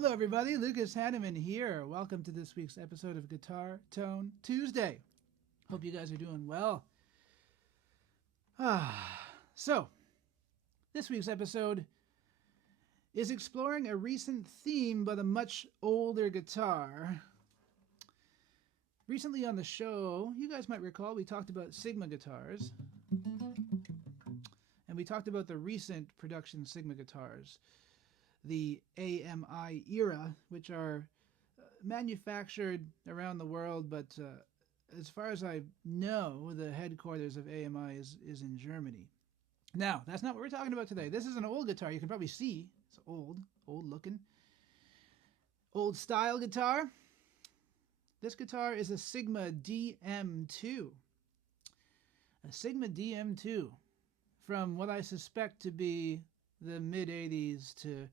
Hello, everybody. Lucas Haneman here. Welcome to this week's episode of Guitar Tone Tuesday. Hope you guys are doing well. So, this week's episode is exploring a recent theme but a much older guitar. Recently on the show, you guys might recall, we talked about Sigma guitars. And we talked about the recent production Sigma guitars, the AMI era, which are manufactured around the world, but as far as I know, the headquarters of AMI is in Germany. Now, that's not what we're talking about today. This is an old guitar. You can probably see it's old looking, old style guitar. This guitar is a Sigma DM-2. A Sigma DM-2 from what I suspect to be the mid-'80s to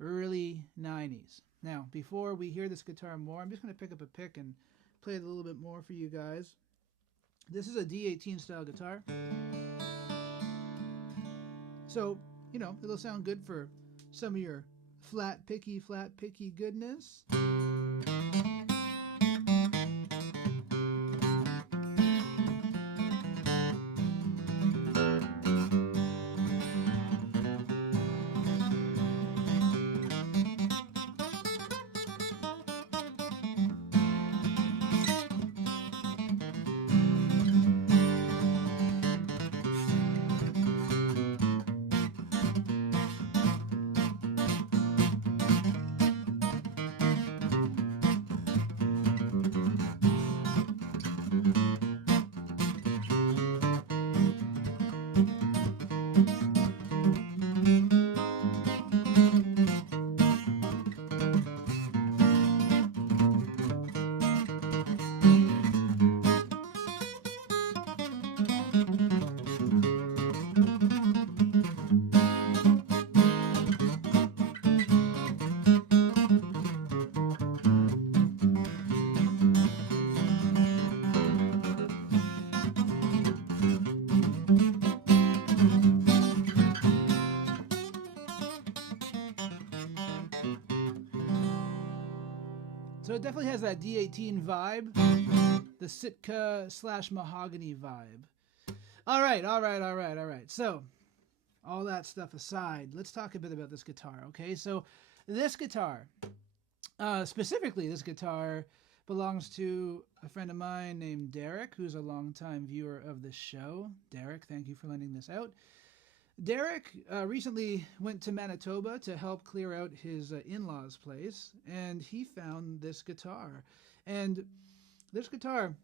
early 90s. Now, before we hear this guitar more, I'm just going to pick up a pick and play it a little bit more for you guys. This is a D18 style guitar. So, it'll sound good for some of your flat picky goodness. So it definitely has that D18 vibe, the Sitka / mahogany vibe. All right. So, all that stuff aside, let's talk a bit about this guitar, okay? So, this guitar, specifically this guitar, belongs to a friend of mine named Derek, who's a longtime viewer of the show. Derek, thank you for lending this out. Derek recently went to Manitoba to help clear out his in-laws' place, and he found this guitar. And this guitar,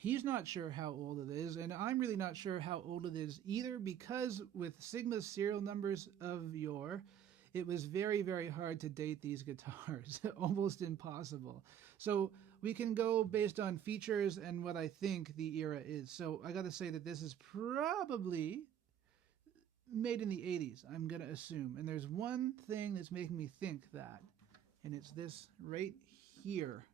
he's not sure how old it is, and I'm really not sure how old it is either, because with Sigma's serial numbers of yore, it was very, very hard to date these guitars, almost impossible. So we can go based on features and what I think the era is. So I got to say that this is probably made in the 80s, I'm going to assume. And there's one thing that's making me think that, and it's this right here.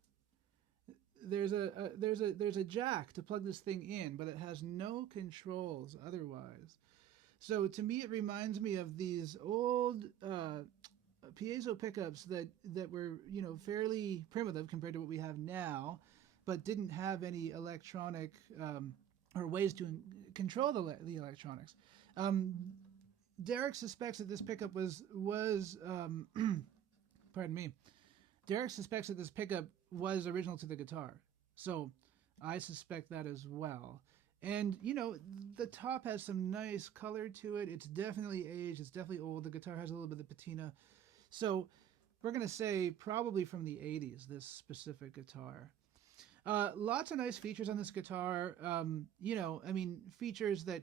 There's a jack to plug this thing in, but it has no controls otherwise. So to me, it reminds me of these old piezo pickups that were, fairly primitive compared to what we have now, but didn't have any electronic or ways to control the electronics. Derek suspects that this pickup was pardon me. Derek suspects that this pickup was original to the guitar. So I suspect that as well. And, the top has some nice color to it. It's definitely aged. It's definitely old. The guitar has a little bit of patina. So we're going to say probably from the 80s, this specific guitar. Lots of nice features on this guitar. Features that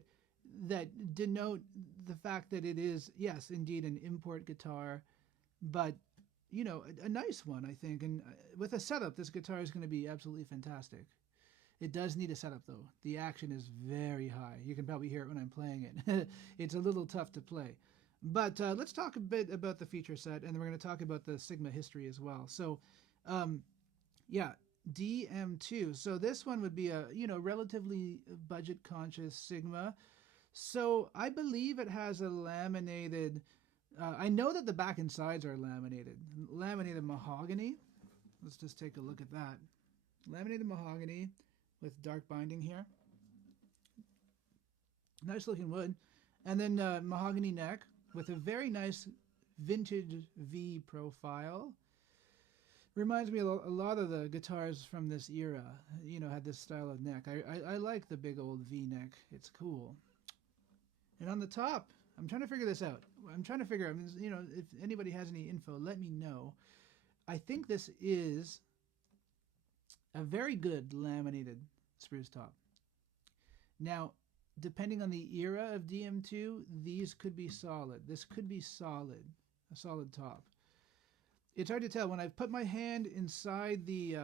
denote the fact that it is, yes, indeed an import guitar, but, a nice one, I think. And with a setup, this guitar is going to be absolutely fantastic. It does need a setup, though. The action is very high. You can probably hear it when I'm playing it. It's a little tough to play. But let's talk a bit about the feature set, and then we're going to talk about the Sigma history as well. So, DM-2. So this one would be a, relatively budget-conscious Sigma. So I believe it has a laminated I know that the back and sides are laminated mahogany. Let's just take a look at that. Laminated mahogany with dark binding here. Nice looking wood. And then mahogany neck with a very nice vintage V profile. Reminds me a lot of the guitars from this era, you know, had this style of neck. I like the big old V neck. It's cool. And on the top, I'm trying to figure this out. I'm trying to figure out, you know, if anybody has any info, let me know. I think this is a very good laminated spruce top. Now, depending on the era of DM-2, these could be solid. This could be solid, a solid top. It's hard to tell. When I've put my hand inside the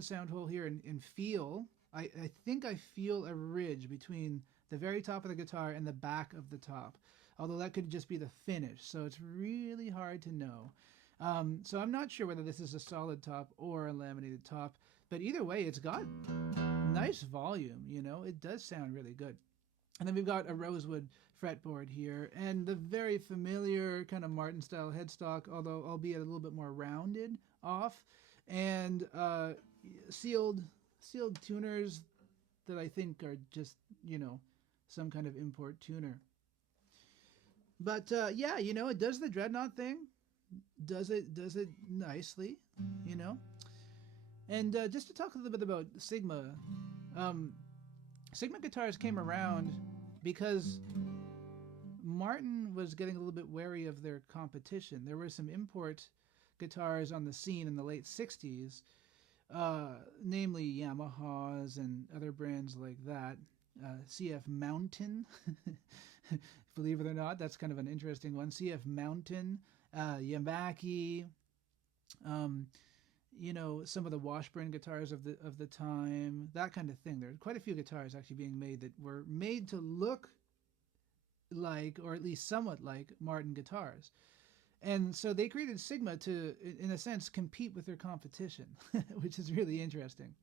sound hole here and feel, I think I feel a ridge between the very top of the guitar and the back of the top. Although that could just be the finish, so it's really hard to know. So I'm not sure whether this is a solid top or a laminated top, but either way, it's got nice volume, you know. It does sound really good. And then we've got a rosewood fretboard here, and the very familiar kind of Martin style headstock, although albeit a little bit more rounded off, and sealed tuners that I think are just, you know, some kind of import tuner. But yeah, you know, it does the dreadnought thing, does it nicely, you know. And just to talk a little bit about Sigma, Sigma guitars came around because Martin was getting a little bit wary of their competition. There were some import guitars on the scene in the late 60s, namely Yamahas and other brands like that. CF Mountain, believe it or not, that's kind of an interesting one. CF Mountain, Yamaki, you know, some of the Washburn guitars of the time, that kind of thing. There are quite a few guitars actually being made that were made to look like, or at least somewhat like, Martin guitars. And so they created Sigma to, in a sense, compete with their competition, which is really interesting.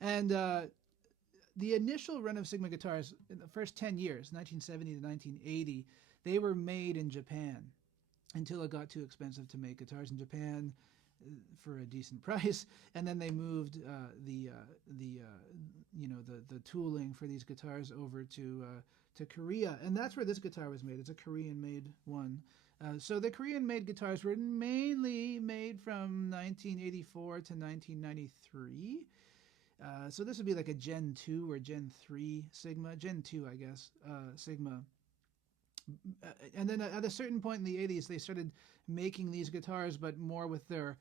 And the initial run of Sigma guitars, in the first 10 years, 1970 to 1980, they were made in Japan until it got too expensive to make guitars in Japan for a decent price, and then they moved the tooling for these guitars over to Korea, and that's where this guitar was made. It's a Korean-made one. So the Korean-made guitars were mainly made from 1984 to 1993. So this would be like a Gen 2 or Gen 3 Sigma. Gen 2, I guess, Sigma. And then at a certain point in the 80s, they started making these guitars, but more with their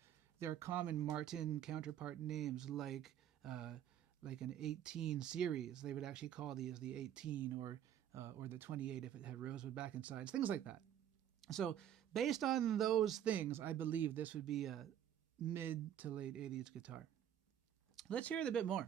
common Martin counterpart names, like an 18 series. They would actually call these the 18 or the 28 if it had rosewood back and sides, things like that. So based on those things, I believe this would be a mid to late 80s guitar. Let's hear it a bit more.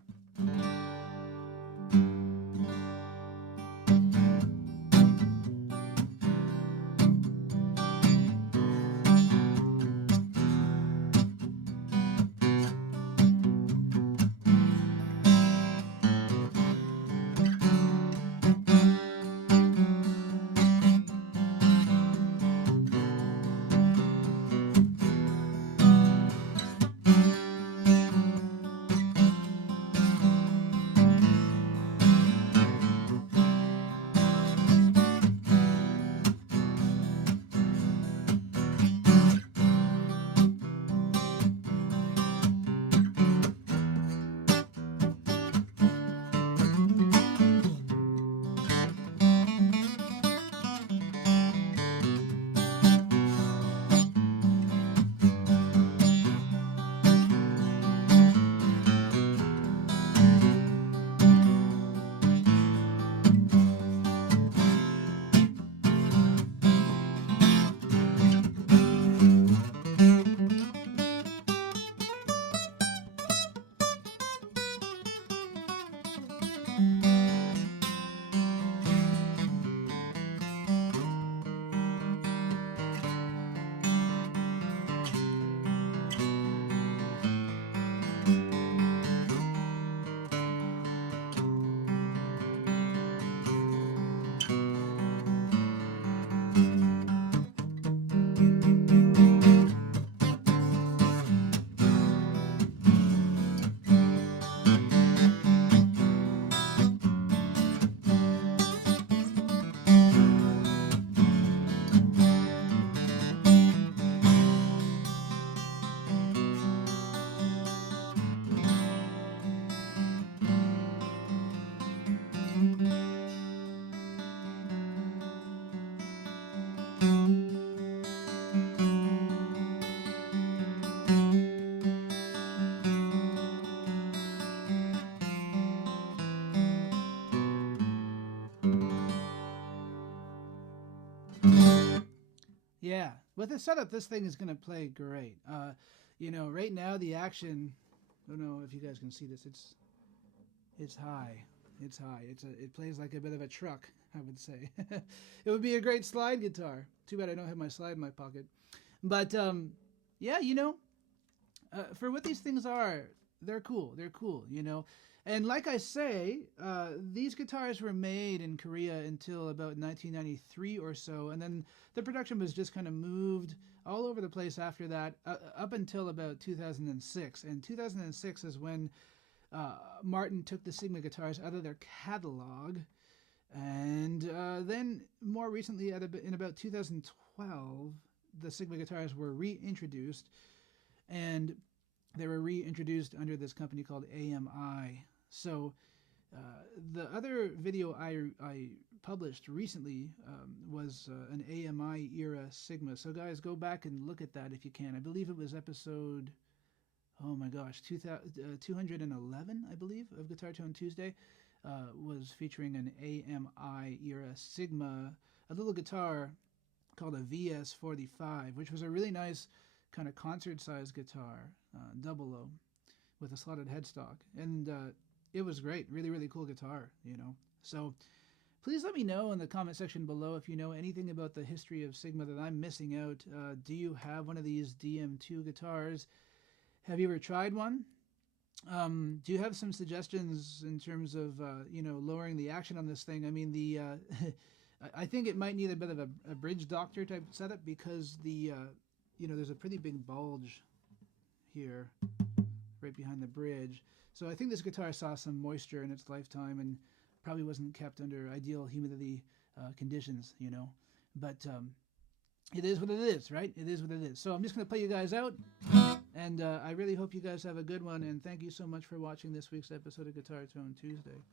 Yeah, with the setup, this thing is gonna play great. You know, right now the action. I don't know if you guys can see this. It's high. It's high. It plays like a bit of a truck, I would say. It would be a great slide guitar. Too bad I don't have my slide in my pocket. But yeah, you know, for what these things are, they're cool. They're cool, you know. And like I say, these guitars were made in Korea until about 1993 or so, and then the production was just kind of moved all over the place after that, up until about 2006. And 2006 is when Martin took the Sigma guitars out of their catalog, and then more recently, in about 2012, the Sigma guitars were reintroduced, and they were reintroduced under this company called AMI. So the other video I published recently was an AMI era Sigma. So guys, go back and look at that if you can. I believe it was episode, oh my gosh, 211, I believe, of Guitar Tone Tuesday, was featuring an AMI era Sigma, a little guitar called a VS45, which was a really nice kind of concert-sized guitar, double O, with a slotted headstock. And it was great. Really, really cool guitar, you know. So please let me know in the comment section below if you know anything about the history of Sigma that I'm missing out. Do you have one of these DM-2 guitars? Have you ever tried one? Do you have some suggestions in terms of, you know, lowering the action on this thing? I mean, the I think it might need a bit of a bridge doctor type setup, because the, you know, there's a pretty big bulge here right behind the bridge. So I think this guitar saw some moisture in its lifetime and probably wasn't kept under ideal humidity conditions, you know. But it is what it is, right? It is what it is. So I'm just going to play you guys out. And I really hope you guys have a good one. And thank you so much for watching this week's episode of Guitar Tone Tuesday.